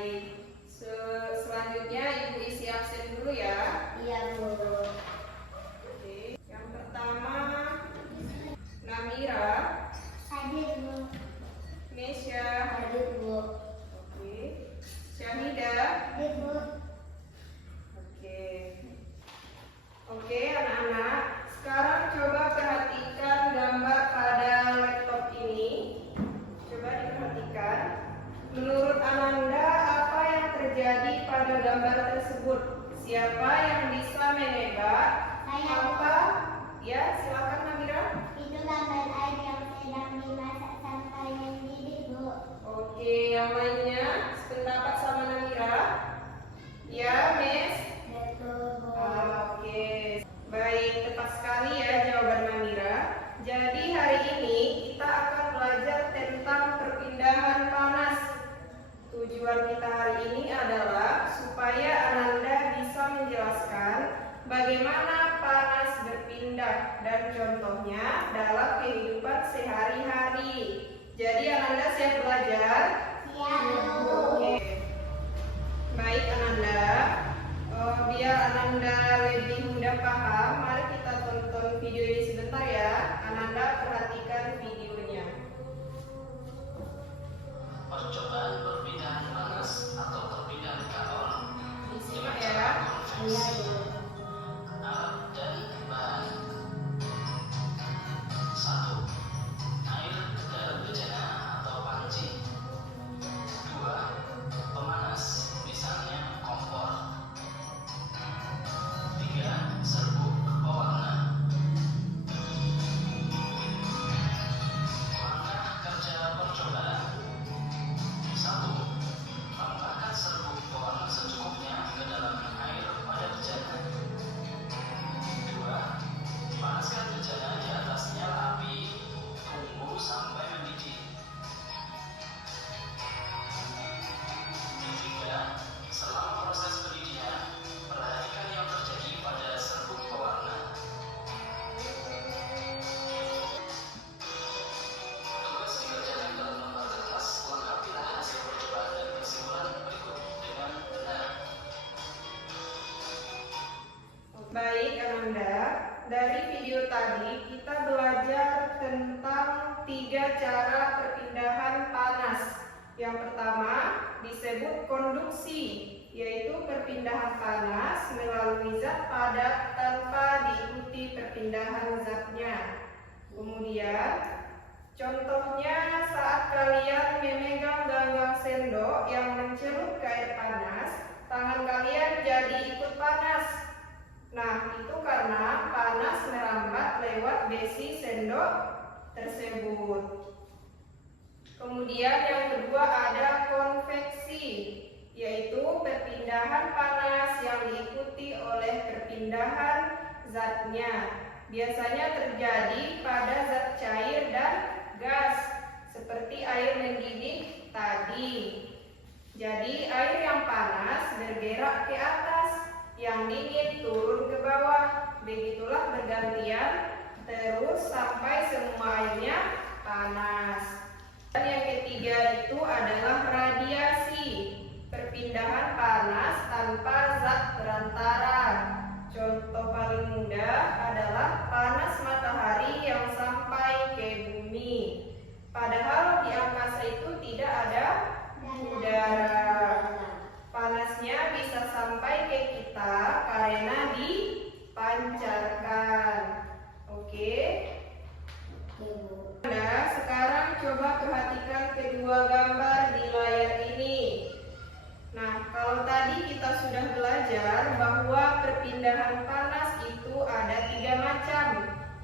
Baik. Selanjutnya Ibu isi absen dulu ya. Iya, Bu. Oke. Yang pertama Namira. Hadir, Bu. Mesya. Hadir, Bu. Oke. Syahida. Hadir, Bu. Oke. Oke, anak-anak. Sekarang coba perhatikan gambar pada laptop ini. Coba diperhatikan. Menurut Ananda, apa yang terjadi pada gambar tersebut? Siapa yang bisa menebak? Saya. Apa? Ya, silakan Namira. Itu gambar air yang sedang dimasak sampai mendidih, Bu. Oke, yang lainnya sependapat sama Namira? Ya, Miss. Betul, Bu. Oke, baik, tepat sekali ya jawaban Namira. Jadi hari ini kita akan belajar tentang perpindahan panas. Tujuan kita hari ini adalah supaya Ananda bisa menjelaskan bagaimana panas berpindah dan contohnya dalam kehidupan sehari-hari. Jadi Ananda siap belajar? Siap, Bu. Oke. Baik Ananda, biar Ananda lebih mudah paham, mari kita tonton video ini sebentar ya. Ananda perhatikan videonya. Percobaan perpindahan panas atau perpindahan kalor Disimak dengan ya. cara Iya, konveksi. Bu. Alat dan bahan. 1. Air dalam bejana atau panci. 2. Pemanas, misalnya kompor. 3. Serbuk pewarna. Langkah kerja percobaan. 1. Tambahkan serbuk pewarna secukupnya ke dalam air pada bejana. 2. Panaskan bejana di atasnya api, tunggu sampai mendidih. 3. Selama proses pendidikan, perhatikan yang terjadi pada serbuk pewarna. Tugas dikerjakan dalam lembar kertas. Lengkapilah hasil percobaan dan kesimpulan berikut dengan benar. Baik Ananda, dari video tadi kita belajar tentang 3 cara perpindahan panas. Yang pertama disebut konduksi, yaitu perpindahan panas melalui zat padat tanpa diikuti perpindahan zatnya. Kemudian contohnya saat kalian memegang ganggang sendok yang mencelup ke air panas, tangan kalian jadi ikut panas. Nah, itu karena panas merambat lewat besi sendok tersebut. Kemudian yang kedua ada konveksi, yaitu perpindahan panas yang diikuti oleh perpindahan zatnya. Biasanya terjadi pada zat cair dan gas, seperti air mendidih tadi. Jadi air yang panas bergerak ke atas, yang dingin turun ke bawah. Begitulah bergantian terus sampai semua airnya panas. Dan yang ketiga itu adalah radiasi, perpindahan panas tanpa zat perantara. Contoh paling mudah adalah panas matahari yang sampai ke bumi. Padahal di angkasa itu tidak ada udara. Panasnya bisa sampai ke kita karena dipancarkan. Oke. Nah, sekarang coba perhatikan kedua gambar di layar ini. Nah, kalau tadi kita sudah belajar bahwa perpindahan panas itu ada 3 macam,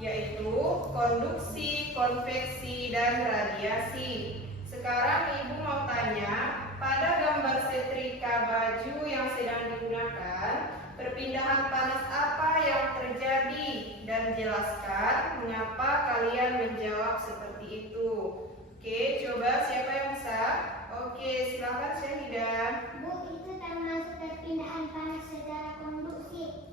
yaitu konduksi, konveksi, dan radiasi. Sekarang Ibu mau tanya, pada gambar setrika baju yang sedang digunakan, perpindahan panas apa yang terjadi? Dan jelaskan mengapa kalian menjawab seperti itu. Oke, coba siapa yang bisa? Oke, silakan Syahida. Bu, itu termasuk perpindahan panas secara konduksi.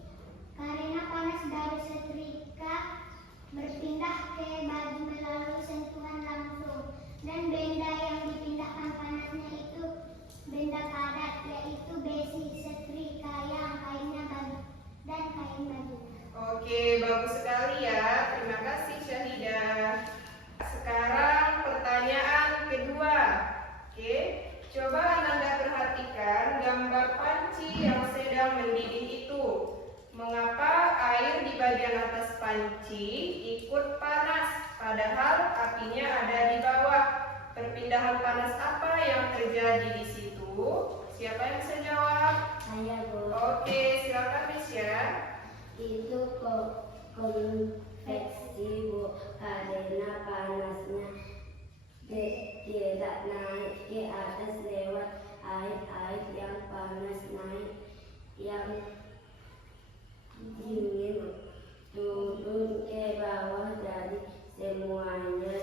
Karena panas dari setrika berpindah ke baju melalui sentuhan langsung. Dan benda yang dipindahkan panasnya itu benda padat panci ikut panas, padahal apinya ada di bawah. Perpindahan panas apa yang terjadi di situ? Siapa yang bisa jawab? Saya, Bu. Oke, silakan Miss ya. Itu konveksi, Bu, karena panasnya tidak naik ke atas lewat air yang panas naik, yang dingin turun ke bawah, jadi semuanya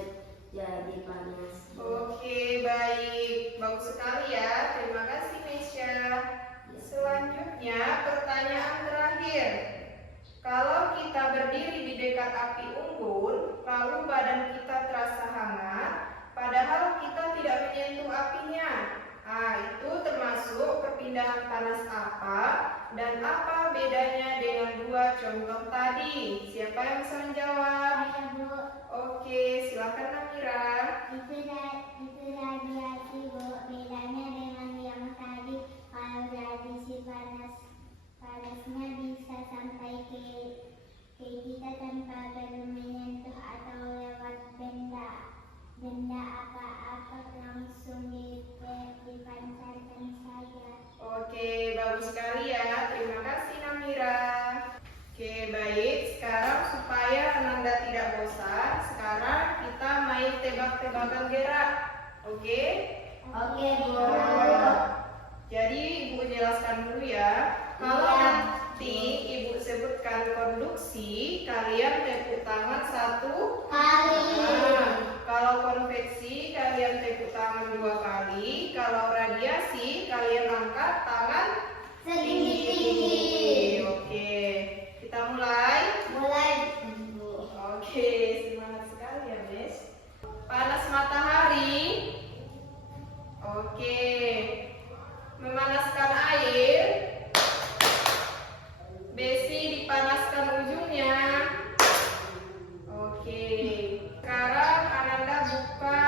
jadi panas. Oke, baik. Bagus sekali ya. Terima kasih Mesya. Selanjutnya, pertanyaan terakhir. Kalau kita berdiri di dekat api unggun, lalu badan kita terasa hangat, padahal kita tidak menyentuh apinya. Itu termasuk perpindahan panas apa dan apa bedanya dengan dua contoh tadi? Siapa yang bisa menjawab? Saya, Bu. Oke, silakan Namira. Itu radiasi, Bu. Bedanya dengan yang tadi, kalau radiasi panasnya bisa sampai ke kita tanpa perlu menyentuh atau lewat benda apa-apa, langsung dipancarkan saja. Oke, bagus sekali ya. Terima kasih Namira. Oke, baik. Sekarang supaya Ananda tidak bosan, sekarang kita main tebak-tebakan gerak. Oke? Oke, Bu. Jadi Ibu jelaskan dulu ya. Kalau Iya. nanti Ibu sebutkan konduksi, kalian tepuk tangan satu Kali. Kalau konveksi, kalian tepuk tangan 2 kali. Kalau radiasi, kalian angkat tangan Setinggi-tinggi. Oke, kita mulai. Mulai, Bu. Oke, semangat sekali ya, Miss. Panas matahari. Oke. Memanaskan air. Besi dipanaskan ujungnya. Oke. Sekarang Ananda buka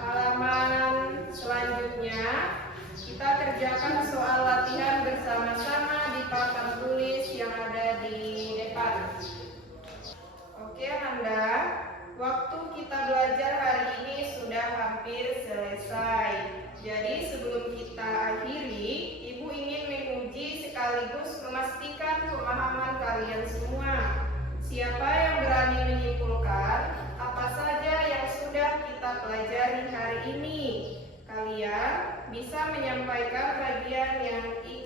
halaman selanjutnya. Kita kerjakan soal latihan bersama-sama di papan tulis yang ada di depan. Oke Ananda, waktu kita belajar hari ini sudah hampir selesai. Jadi sebelum kita akhiri, Ibu ingin menguji sekaligus memastikan pemahaman kalian semua. Siapa yang berani menyimpulkan apa saja yang sudah kita pelajari hari ini? Kalian bisa menyampaikan bagian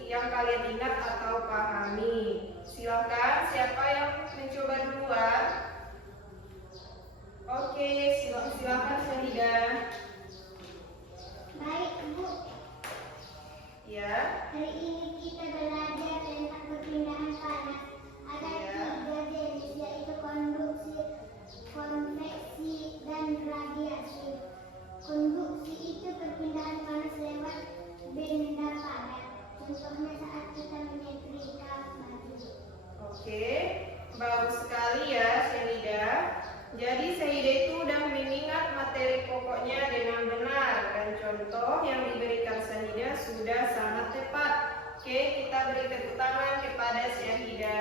yang kalian ingat atau pahami. Silakan, siapa yang mencoba duluan? Oke, silakan Syahida. Baik, Bu. Ya. Hari ini kita belajar tentang perpindahan panas. Ada Ya. 3 jenis, yaitu konduksi, konveksi, dan radiasi. Konduksi itu perpindahan panas lewat benda padat. Contohnya saat kita menyetrika baju. Oke, bagus sekali ya Syahida. Jadi Syahida itu sudah mengingat materi pokoknya dengan benar dan contoh yang diberikan Syahida sudah sangat tepat. Oke, kita beri tepuk tangan kepada Syahida.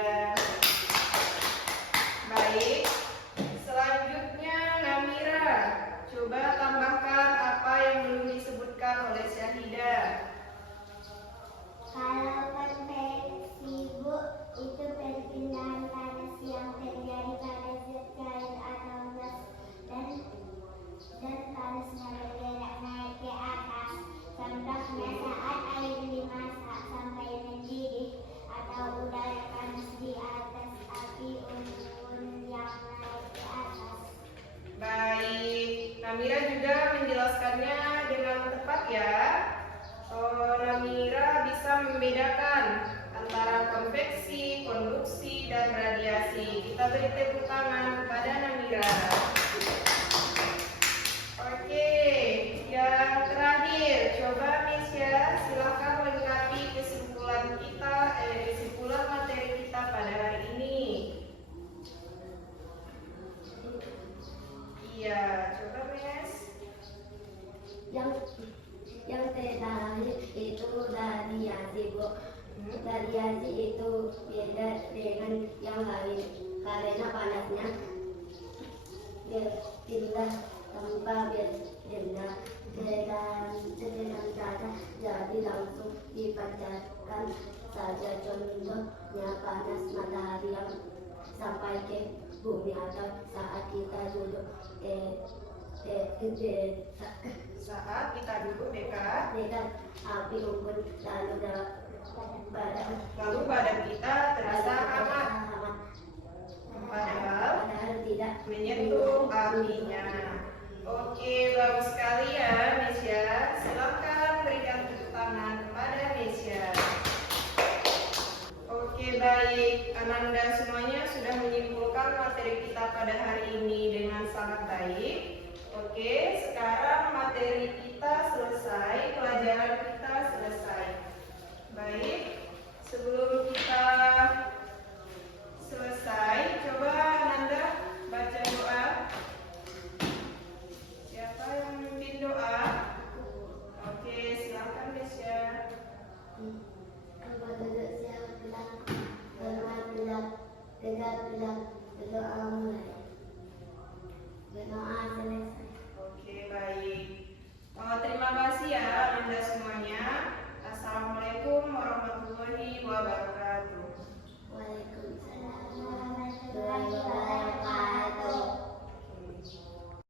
Baik, selanjutnya Namira. Coba tambahkan apa yang belum disebutkan oleh Syahida. Kalau konveksi, Bu, itu perpindahan panas yang terjadi pada zat cair atau gas dan panasnya bergerak naik ke atas. Contohnya saat air dimasak sampai mendidih atau udara panas di atas api unggun yang naik ke atas. Baik, Namira juga menjelaskannya dengan tepat ya. Namira bisa membedakan antara konveksi, konduksi, dan radiasi. Kita beri tepuk tangan kepada Namira. Oke, yang terakhir, coba Miss ya, silakan lengkapi kesimpulan materi kita pada hari ini. Iya, coba Miss. Yang terakhir itu radiasi, Bu. Radiasi itu beda dengan yang lain. karena panasnya berpindah tanpa berjeda dengan cara jadi langsung dipancarkan saja. Contohnya panas matahari yang sampai ke bumi atau saat kita duduk Saat kita duduk dekat dekat api unggun lalu badan kita terasa hangat padahal tidak menyentuh apinya. Oke, bagus sekali ya Nesya. Silakan berikan tepuk tangan kepada Nesya. Oke, baik. Ananda semuanya sudah menyimpulkan materi kita pada hari ini dengan sangat baik. Oke, sekarang materi kita selesai. Pelajaran